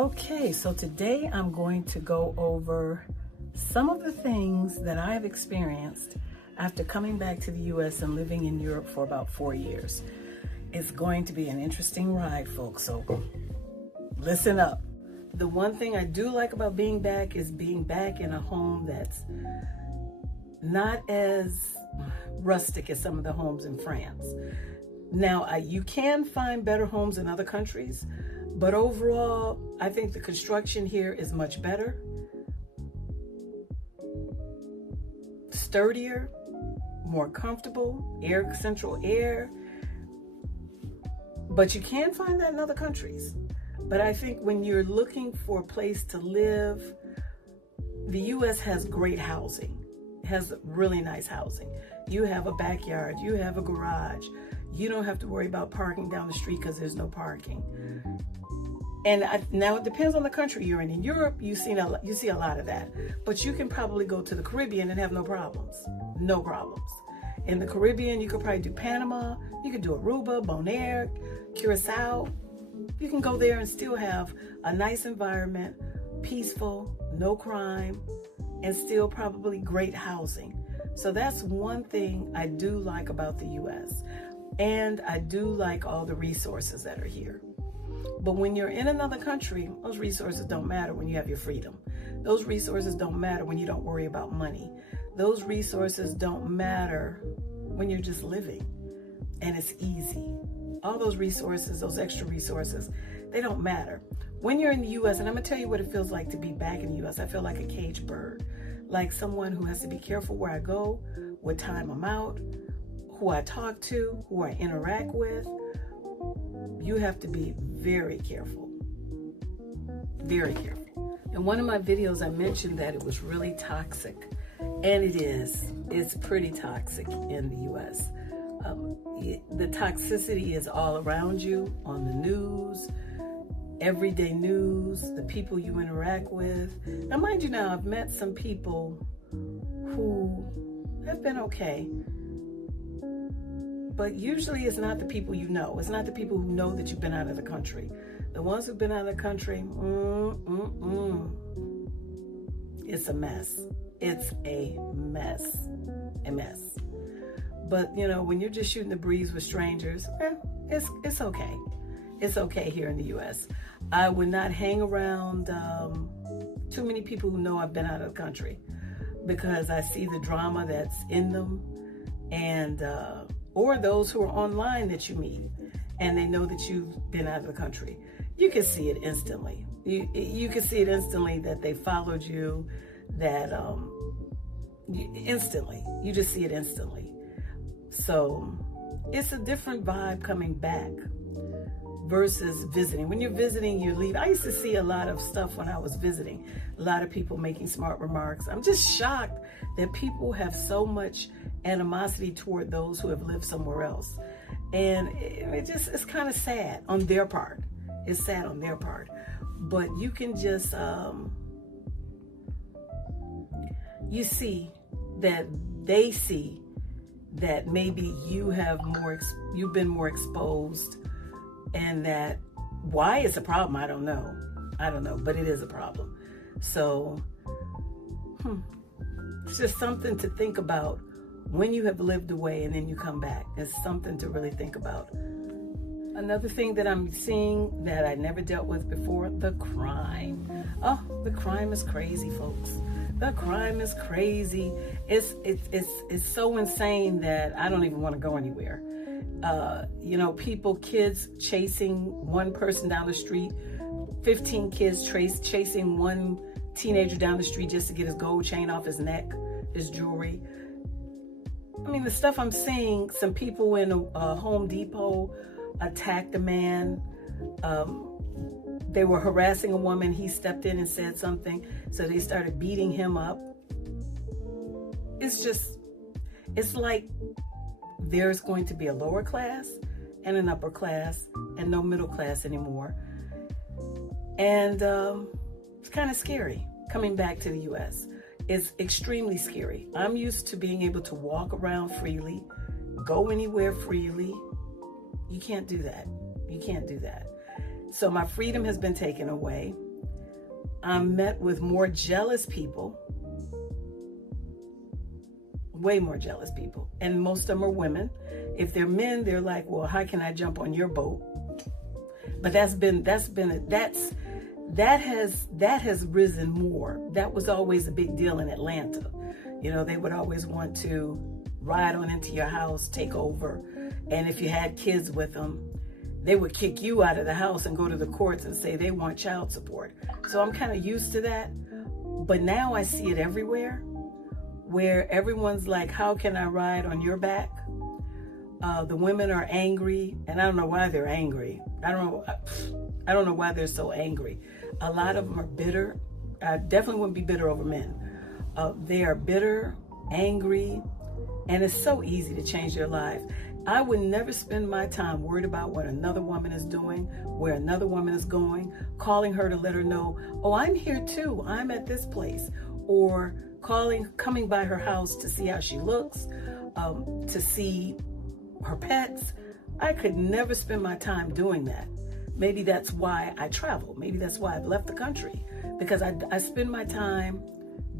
Okay, so today I'm going to go over some of the things that I've experienced after coming back to the U.S. and living in Europe for about 4 years. It's going to be an interesting ride, folks, so listen up. The one thing I do like about being back is being back in a home that's not as rustic as some of the homes in France. Now, you can find better homes in other countries, but overall, I think the construction here is much better, sturdier, more comfortable, central air. But you can find that in other countries. But I think when you're looking for a place to live, the U.S. has great housing. It has really nice housing. You have a backyard, you have a garage. You don't have to worry about parking down the street because there's no parking. And now it depends on the country you're in. In Europe, you see a lot of that. But you can probably go to the Caribbean and have no problems. No problems. In the Caribbean, you could probably do Panama. You could do Aruba, Bonaire, Curacao. You can go there and still have a nice environment, peaceful, no crime, and still probably great housing. So that's one thing I do like about the U.S. And I do like all the resources that are here. But when you're in another country, those resources don't matter when you have your freedom. Those resources don't matter when you don't worry about money. Those resources don't matter when you're just living and it's easy. All those resources, those extra resources, they don't matter. When you're in the U.S., and I'm going to tell you what it feels like to be back in the U.S., I feel like a caged bird, like someone who has to be careful where I go, what time I'm out, who I talk to, who I interact with. You have to be very careful, very careful. In one of my videos, I mentioned that it was really toxic, and it is. It's pretty toxic in the U.S. The toxicity is all around you on the news, everyday news, the people you interact with. Now, mind you, I've met some people who have been okay. But usually it's not the people you know. It's not the people who know that you've been out of the country. The ones who've been out of the country, it's a mess. It's a mess. A mess. But, when you're just shooting the breeze with strangers, it's okay. It's okay here in the U.S. I would not hang around too many people who know I've been out of the country because I see the drama that's in them and or those who are online that you meet and they know that you've been out of the country. You can see it instantly. You can see it instantly that they followed you, that instantly. You just see it instantly. So it's a different vibe coming back versus visiting. When you're visiting, you leave. I used to see a lot of stuff when I was visiting, a lot of people making smart remarks. I'm just shocked that people have so much animosity toward those who have lived somewhere else. And it's kind of sad on their part. It's sad on their part. But you can just, you see that they see that maybe you've been more exposed, and that why it's a problem, I don't know, but it is a problem. So it's just something to think about when you have lived away and then you come back. It's something to really think about. Another thing that I'm seeing that I never dealt with before, the crime. Oh, the crime is crazy, folks. The crime is crazy. It's so insane that I don't even want to go anywhere. Kids chasing one person down the street, 15 kids chasing one teenager down the street just to get his gold chain off his neck, his jewelry. I mean, the stuff I'm seeing, some people in a Home Depot attacked a man. They were harassing a woman. He stepped in and said something, so they started beating him up. It's like there's going to be a lower class and an upper class and no middle class anymore. And it's kind of scary coming back to the U.S. It's extremely scary. I'm used to being able to walk around freely, go anywhere freely. You can't do that. You can't do that. So my freedom has been taken away. I'm met with more jealous people, way more jealous people, and most of them are women. If they're men, they're like, well, how can I jump on your boat? But that has risen more. That was always a big deal in Atlanta. You know, they would always want to ride on into your house, take over, and if you had kids with them, they would kick you out of the house and go to the courts and say they want child support. So I'm kind of used to that. But now I see it everywhere, where everyone's like, how can I ride on your back? The women are angry, and I don't know why they're angry. I don't know why they're so angry. A lot of them are bitter. I definitely wouldn't be bitter over men. They are bitter, angry, and it's so easy to change their life. I would never spend my time worried about what another woman is doing, where another woman is going, calling her to let her know, oh, I'm here too, I'm at this place, or coming by her house to see how she looks, to see her pets. I could never spend my time doing that. Maybe that's why I travel. Maybe that's why I've left the country, because I spend my time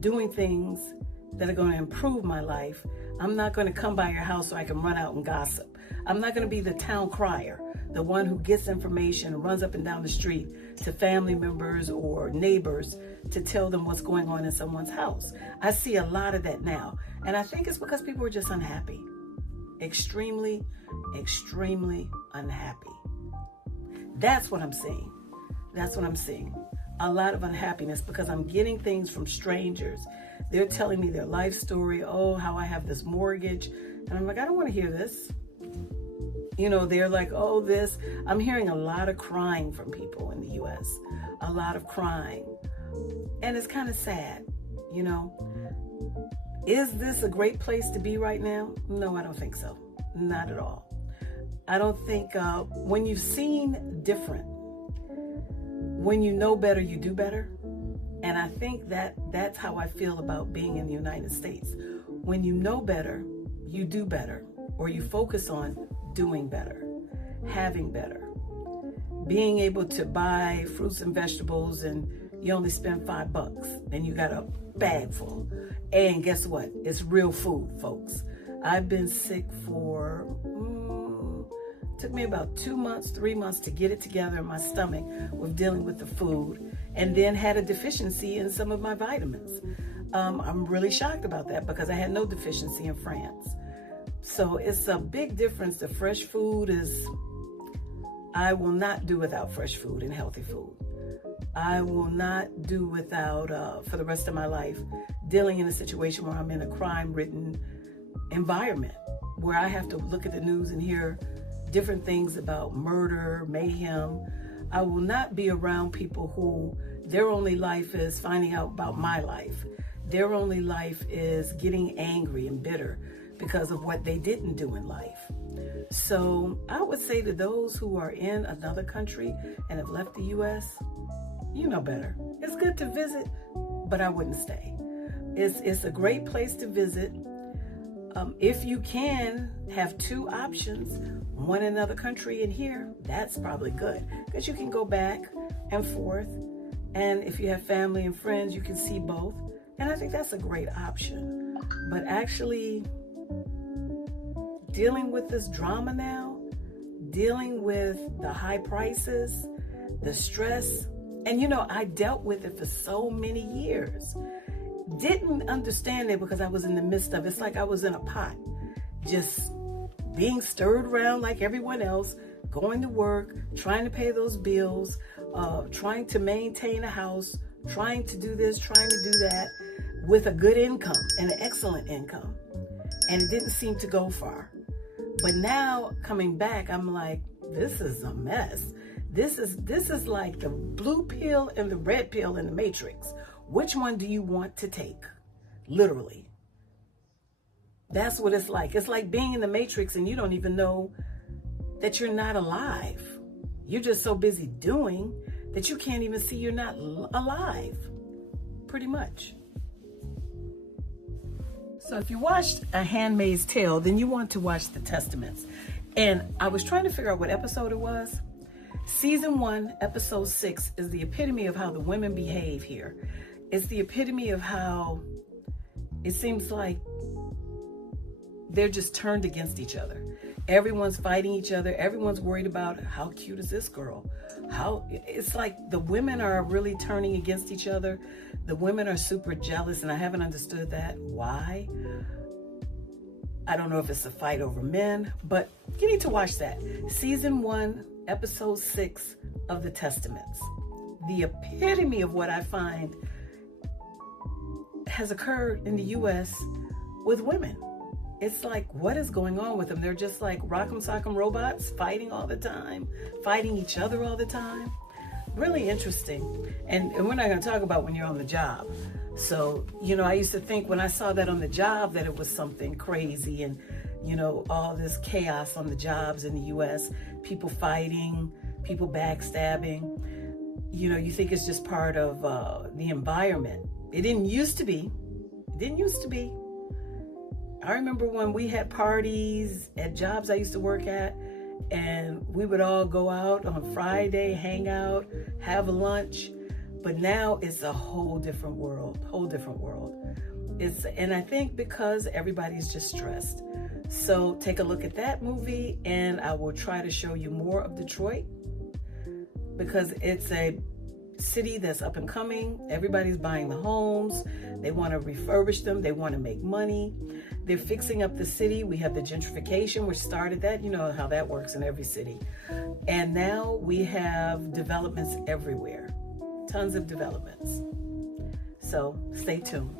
doing things that are going to improve my life. I'm not going to come by your house so I can run out and gossip. I'm not going to be the town crier, the one who gets information and runs up and down the street to family members or neighbors to tell them what's going on in someone's house. I see a lot of that now. And I think it's because people are just unhappy. Extremely, extremely unhappy. That's what I'm seeing. That's what I'm seeing. A lot of unhappiness because I'm getting things from strangers. They're telling me their life story. Oh, how I have this mortgage. And I'm like, I don't want to hear this. You know, they're like, oh, this. I'm hearing a lot of crying from people in the U.S. A lot of crying. And it's kind of sad, you know. Is this a great place to be right now? No, I don't think so. Not at all. I don't think when you've seen different, when you know better, you do better. And I think that's how I feel about being in the United States. When you know better, you do better, or you focus on doing better, having better, being able to buy fruits and vegetables and you only spend $5 and you got a bag full. And guess what? It's real food, folks. I've been sick for, took me about 2 months, 3 months to get it together in my stomach with dealing with the food, and then had a deficiency in some of my vitamins. I'm really shocked about that because I had no deficiency in France. So it's a big difference. The fresh food is, I will not do without fresh food and healthy food. I will not do without, for the rest of my life, dealing in a situation where I'm in a crime-ridden environment, where I have to look at the news and hear different things about murder, mayhem. I will not be around people who their only life is finding out about my life. Their only life is getting angry and bitter because of what they didn't do in life. So I would say to those who are in another country and have left the U.S., you know better. It's good to visit, but I wouldn't stay. It's a great place to visit. If you can have two options, one in another country and here, that's probably good because you can go back and forth. And if you have family and friends, you can see both. And I think that's a great option. But actually dealing with this drama now, dealing with the high prices, the stress, and you know, I dealt with it for so many years. Didn't understand it because I was in the midst of it. It's like I was in a pot, just being stirred around like everyone else, going to work, trying to pay those bills, trying to maintain a house, trying to do this, trying to do that with a good income and an excellent income. And it didn't seem to go far. But now coming back, I'm like, this is a mess. This is like the blue pill and the red pill in the Matrix. Which one do you want to take? Literally. That's what it's like. It's like being in the Matrix and you don't even know that you're not alive. You're just so busy doing that you can't even see you're not alive. Pretty much. So if you watched A Handmaid's Tale, then you want to watch The Testaments. And I was trying to figure out what episode it was. Season 1, episode 6 is the epitome of how the women behave here. It's the epitome of how it seems like they're just turned against each other. Everyone's fighting each other. Everyone's worried about how cute is this girl? It's like the women are really turning against each other. The women are super jealous, and I haven't understood that. Why? I don't know if it's a fight over men, but you need to watch that. Season 1, episode 6 of The Testaments. The epitome of what I find has occurred in the U.S. with women. It's like, what is going on with them? They're just like rock'em sock'em robots, fighting all the time, fighting each other all the time. Really interesting. And we're not going to talk about when you're on the job. So, I used to think when I saw that on the job that it was something crazy and, all this chaos on the jobs in the U.S., people fighting, people backstabbing. You think it's just part of the environment. It didn't used to be. I remember when we had parties at jobs I used to work at, and we would all go out on Friday, hang out, have a lunch. But now it's a whole different world. And I think because everybody's just stressed. So take a look at that movie, and I will try to show you more of Detroit, because it's a city that's up and coming. Everybody's buying the homes. They want to refurbish them. They want to make money. They're fixing up the city. We have the gentrification, which started that. You know how that works in every city. And now we have developments everywhere. Tons of developments. So stay tuned.